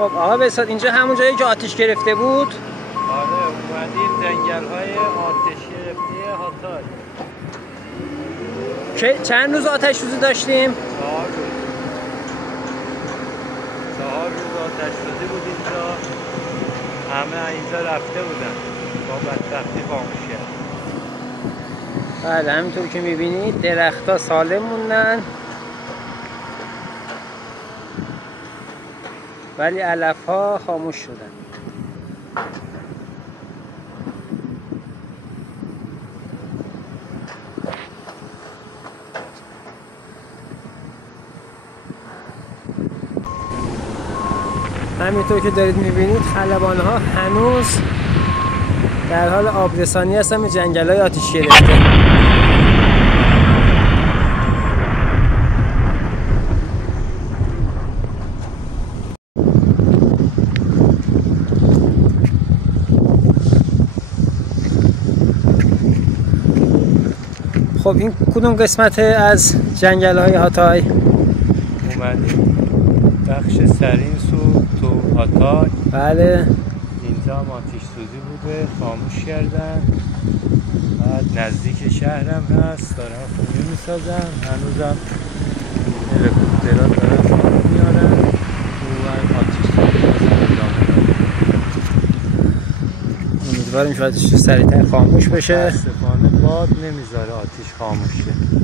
خب آقا بساط اینجا همون جایی که آتش گرفته بود؟ آره اومدیم جنگل‌های آتش گرفته هاتای. چند روز آتش سوزی داشتیم؟ 4 روز آتش سوزی بود اینجا. همه اینجا رفته بودن با بدبختی خاموش کرد. بله همینطور که میبینید درخت‌ها سالم موندن ولی علف‌ها خاموش شدن. همینطور که دارید میبینید خلبان‌ها هنوز در حال آبرسانی هستن به جنگل‌های آتش گرفته. خب این کدوم قسمت از جنگل‌های هاتای؟ اومدیم بخش سرینسو تو هاتای. بله اینجا هم آتش سوزی بوده خاموش کردن. بعد نزدیک شهرم هست دارن خونه میسازن. هنوزم هلیکوپترها دارن خونه میارن. اون آتش سوزی ادامه داره. امیدواریم که آتش سریعتر خاموش بشه. متاسفانه باد نمیذاره آتش خاموش شه.